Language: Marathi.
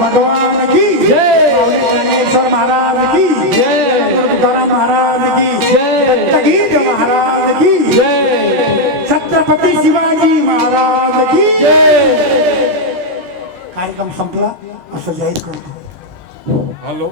भगवान की ज्ञानेश्वर महाराज की तुकाराम महाराज की दत्तगीर महाराज की छत्रपती शिवाजी महाराज की कार्यक्रम संपला असं जाहीर करतो. हॅलो